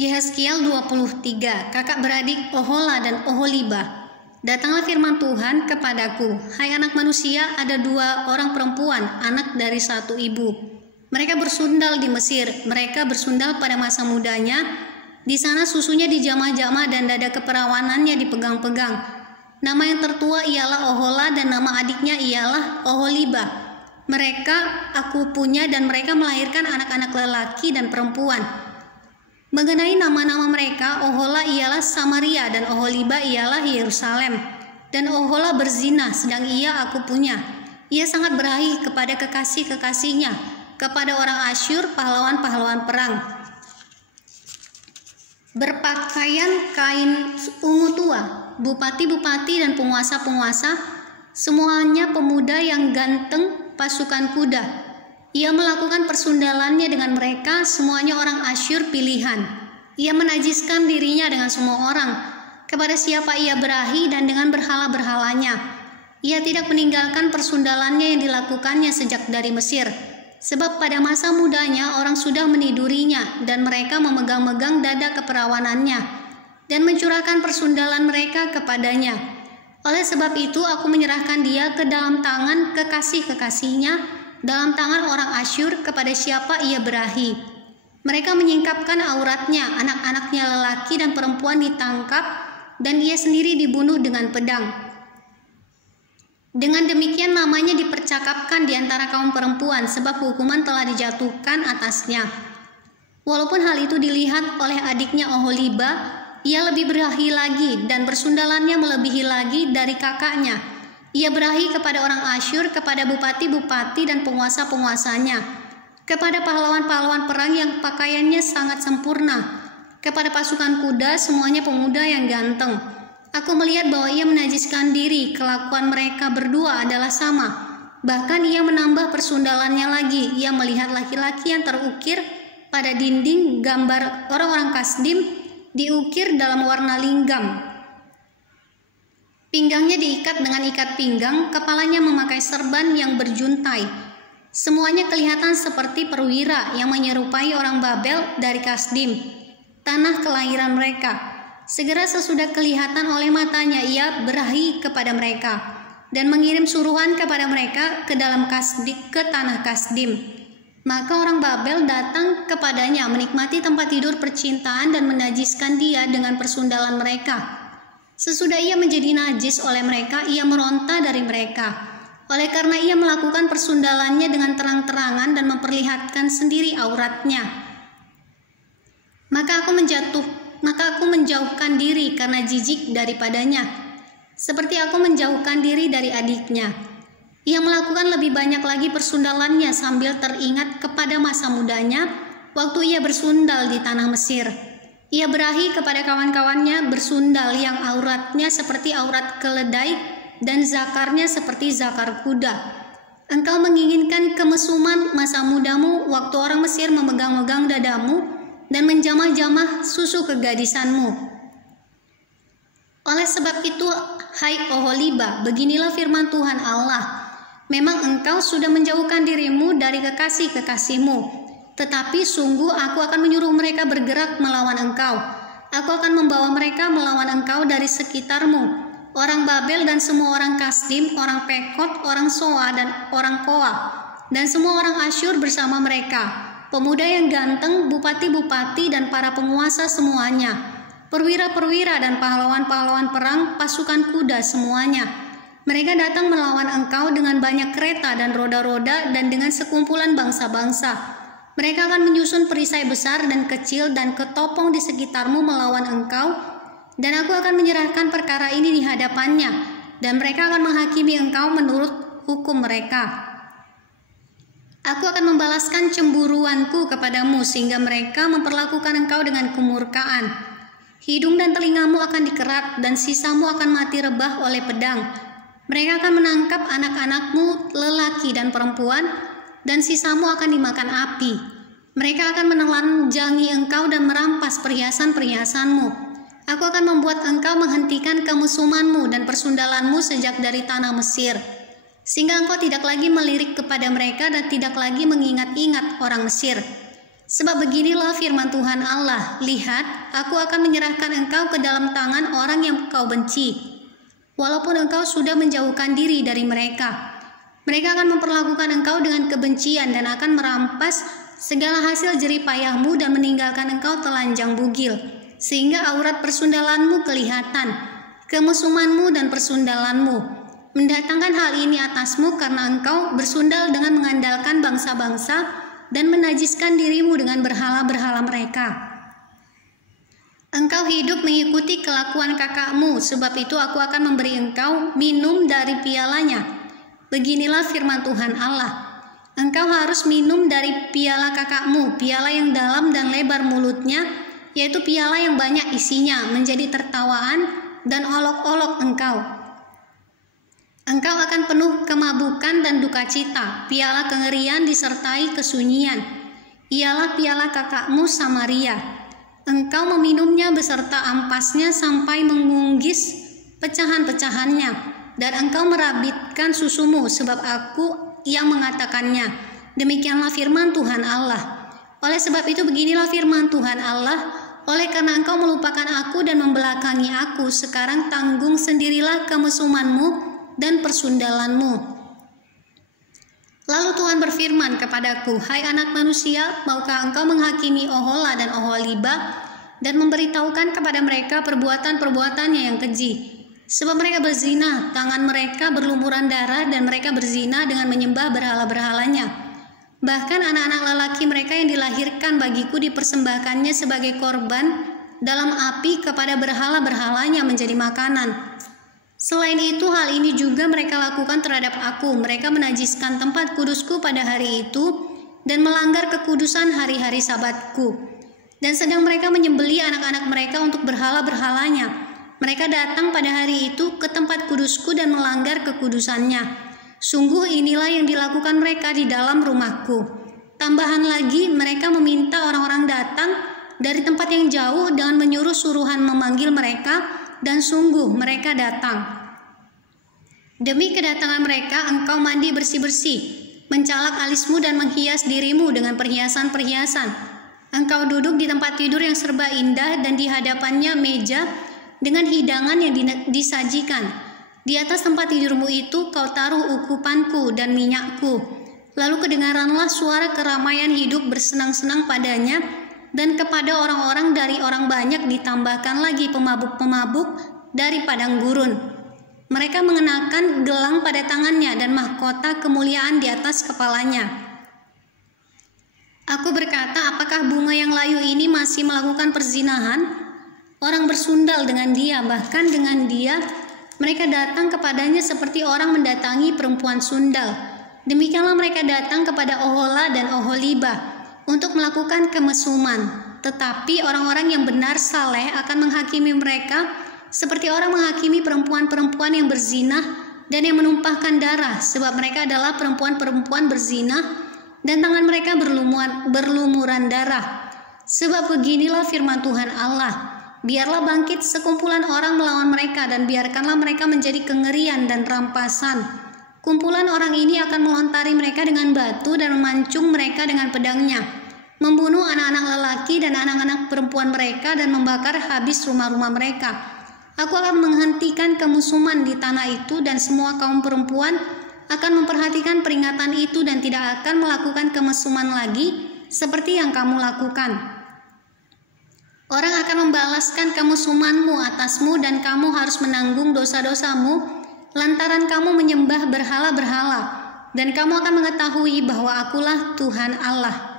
Yehezkiel 23, kakak beradik Ohola dan Oholiba. Datanglah firman Tuhan kepadaku, hai anak manusia, ada 2 orang perempuan, anak dari satu ibu. Mereka bersundal di Mesir, mereka bersundal pada masa mudanya. Di sana susunya dijamah-jamah dan dada keperawanannya dipegang-pegang. Nama yang tertua ialah Ohola dan nama adiknya ialah Oholiba. Mereka aku punya dan mereka melahirkan anak-anak lelaki dan perempuan. Mengenai nama-nama mereka, Ohola ialah Samaria dan Oholiba ialah Yerusalem. Dan Ohola berzina, sedang ia aku punya. Ia sangat berahi kepada kekasih-kekasihnya, kepada orang Asyur, pahlawan-pahlawan perang. Berpakaian kain ungu tua, bupati-bupati dan penguasa-penguasa, semuanya pemuda yang ganteng, pasukan kuda. Ia melakukan persundalannya dengan mereka, semuanya orang Asyur pilihan. Ia menajiskan dirinya dengan semua orang, kepada siapa ia berahi dan dengan berhala-berhalanya. Ia tidak meninggalkan persundalannya yang dilakukannya sejak dari Mesir, sebab pada masa mudanya orang sudah menidurinya dan mereka memegang-megang dada keperawanannya dan mencurahkan persundalan mereka kepadanya. Oleh sebab itu aku menyerahkan dia ke dalam tangan kekasih-kekasihnya, dalam tangan orang Asyur kepada siapa ia berahi. Mereka menyingkapkan auratnya, anak-anaknya lelaki dan perempuan ditangkap, dan ia sendiri dibunuh dengan pedang. Dengan demikian namanya dipercakapkan di antara kaum perempuan, sebab hukuman telah dijatuhkan atasnya. Walaupun hal itu dilihat oleh adiknya Oholiba, ia lebih berahi lagi dan persundalannya melebihi lagi dari kakaknya. Ia berahi kepada orang Asyur, kepada bupati-bupati dan penguasa-penguasanya, kepada pahlawan-pahlawan perang yang pakaiannya sangat sempurna, kepada pasukan kuda, semuanya pemuda yang ganteng. Aku melihat bahwa ia menajiskan diri, kelakuan mereka berdua adalah sama. Bahkan ia menambah persundalannya lagi. Ia melihat laki-laki yang terukir pada dinding, gambar orang-orang Kasdim diukir dalam warna linggam. Pinggangnya diikat dengan ikat pinggang, kepalanya memakai serban yang berjuntai. Semuanya kelihatan seperti perwira yang menyerupai orang Babel dari Kasdim, tanah kelahiran mereka. Segera sesudah kelihatan oleh matanya, ia berahi kepada mereka dan mengirim suruhan kepada mereka ke dalam ke tanah Kasdim. Maka orang Babel datang kepadanya, menikmati tempat tidur percintaan dan menajiskan dia dengan persundalan mereka. Sesudah ia menjadi najis oleh mereka, ia meronta dari mereka. Oleh karena ia melakukan persundalannya dengan terang-terangan dan memperlihatkan sendiri auratnya. Maka aku menjauhkan diri karena jijik daripadanya, seperti aku menjauhkan diri dari adiknya. Ia melakukan lebih banyak lagi persundalannya sambil teringat kepada masa mudanya, waktu ia bersundal di tanah Mesir. Ia berahi kepada kawan-kawannya bersundal yang auratnya seperti aurat keledai dan zakarnya seperti zakar kuda. Engkau menginginkan kemesuman masa mudamu waktu orang Mesir memegang-megang dadamu dan menjamah-jamah susu kegadisanmu. Oleh sebab itu, hai Oholiba, beginilah firman Tuhan Allah. Memang engkau sudah menjauhkan dirimu dari kekasih-kekasihmu, tetapi sungguh aku akan menyuruh mereka bergerak melawan engkau. Aku akan membawa mereka melawan engkau dari sekitarmu, orang Babel dan semua orang Kasdim, orang Pekod, orang Soa dan orang Koa, dan semua orang Asyur bersama mereka, pemuda yang ganteng, bupati-bupati dan para penguasa semuanya, perwira-perwira dan pahlawan-pahlawan perang, pasukan kuda semuanya. Mereka datang melawan engkau dengan banyak kereta dan roda-roda dan dengan sekumpulan bangsa-bangsa. Mereka akan menyusun perisai besar dan kecil dan ketopong di sekitarmu melawan engkau, dan aku akan menyerahkan perkara ini di hadapannya, dan mereka akan menghakimi engkau menurut hukum mereka. Aku akan membalaskan cemburuanku kepadamu sehingga mereka memperlakukan engkau dengan kemurkaan. Hidung dan telingamu akan dikerat dan sisamu akan mati rebah oleh pedang. Mereka akan menangkap anak-anakmu lelaki dan perempuan, dan sisamu akan dimakan api. Mereka akan menelanjangi engkau dan merampas perhiasan-perhiasanmu. Aku akan membuat engkau menghentikan kemesumanmu dan persundalanmu sejak dari tanah Mesir, sehingga engkau tidak lagi melirik kepada mereka dan tidak lagi mengingat-ingat orang Mesir. Sebab beginilah firman Tuhan Allah, lihat, aku akan menyerahkan engkau ke dalam tangan orang yang kau benci. Walaupun engkau sudah menjauhkan diri dari mereka, mereka akan memperlakukan engkau dengan kebencian dan akan merampas segala hasil jerih payahmu dan meninggalkan engkau telanjang bugil, sehingga aurat persundalanmu kelihatan, kemesumanmu dan persundalanmu. Mendatangkan hal ini atasmu karena engkau bersundal dengan mengandalkan bangsa-bangsa dan menajiskan dirimu dengan berhala-berhala mereka. Engkau hidup mengikuti kelakuan kakakmu, sebab itu aku akan memberi engkau minum dari pialanya. Beginilah firman Tuhan Allah, engkau harus minum dari piala kakakmu, piala yang dalam dan lebar mulutnya, yaitu piala yang banyak isinya, menjadi tertawaan dan olok-olok engkau. Engkau akan penuh kemabukan dan duka cita, piala kengerian disertai kesunyian. Ialah piala kakakmu Samaria. Engkau meminumnya beserta ampasnya sampai mengunggis pecahan-pecahannya, dan engkau merabitkan susumu, sebab aku yang mengatakannya. Demikianlah firman Tuhan Allah. Oleh sebab itu beginilah firman Tuhan Allah, oleh karena engkau melupakan aku dan membelakangi aku, sekarang tanggung sendirilah kemesumanmu dan persundalanmu. Lalu Tuhan berfirman kepadaku, hai anak manusia, maukah engkau menghakimi Ohola dan Oholiba dan memberitahukan kepada mereka perbuatan-perbuatannya yang keji? Sebab mereka berzina, tangan mereka berlumuran darah, dan mereka berzina dengan menyembah berhala-berhalanya. Bahkan anak-anak lelaki mereka yang dilahirkan bagiku dipersembahkannya sebagai korban dalam api kepada berhala-berhalanya menjadi makanan. Selain itu, hal ini juga mereka lakukan terhadap aku. Mereka menajiskan tempat kudusku pada hari itu dan melanggar kekudusan hari-hari sabatku. Dan sedang mereka menyembeli anak-anak mereka untuk berhala-berhalanya. Mereka datang pada hari itu ke tempat kudusku dan melanggar kekudusannya. Sungguh inilah yang dilakukan mereka di dalam rumahku. Tambahan lagi, mereka meminta orang-orang datang dari tempat yang jauh dengan menyuruh suruhan memanggil mereka, dan sungguh mereka datang. Demi kedatangan mereka, engkau mandi bersih-bersih, mencalak alismu dan menghias dirimu dengan perhiasan-perhiasan. Engkau duduk di tempat tidur yang serba indah, dan di hadapannya meja dengan hidangan yang disajikan. Di atas tempat tidurmu itu kau taruh ukupanku dan minyakku. Lalu kedengaranlah suara keramaian hidup bersenang-senang padanya, dan kepada orang-orang dari orang banyak ditambahkan lagi pemabuk-pemabuk dari padang gurun. Mereka mengenakan gelang pada tangannya dan mahkota kemuliaan di atas kepalanya. Aku berkata, apakah bunga yang layu ini masih melakukan perzinahan? Orang bersundal dengan dia, bahkan dengan dia mereka datang kepadanya seperti orang mendatangi perempuan sundal. Demikianlah mereka datang kepada Ohola dan Oholiba untuk melakukan kemesuman. Tetapi orang-orang yang benar saleh akan menghakimi mereka seperti orang menghakimi perempuan-perempuan yang berzina dan yang menumpahkan darah, sebab mereka adalah perempuan-perempuan berzina dan tangan mereka berlumuran darah. Sebab beginilah firman Tuhan Allah, biarlah bangkit sekumpulan orang melawan mereka, dan biarkanlah mereka menjadi kengerian dan rampasan. Kumpulan orang ini akan melontari mereka dengan batu dan memancung mereka dengan pedangnya, membunuh anak-anak lelaki dan anak-anak perempuan mereka dan membakar habis rumah-rumah mereka. Aku akan menghentikan kemusuhan di tanah itu, dan semua kaum perempuan akan memperhatikan peringatan itu dan tidak akan melakukan kemesuman lagi seperti yang kamu lakukan. Orang akan membalaskan kemusuhanmu atasmu, dan kamu harus menanggung dosa-dosamu lantaran kamu menyembah berhala-berhala, dan kamu akan mengetahui bahwa akulah Tuhan Allah.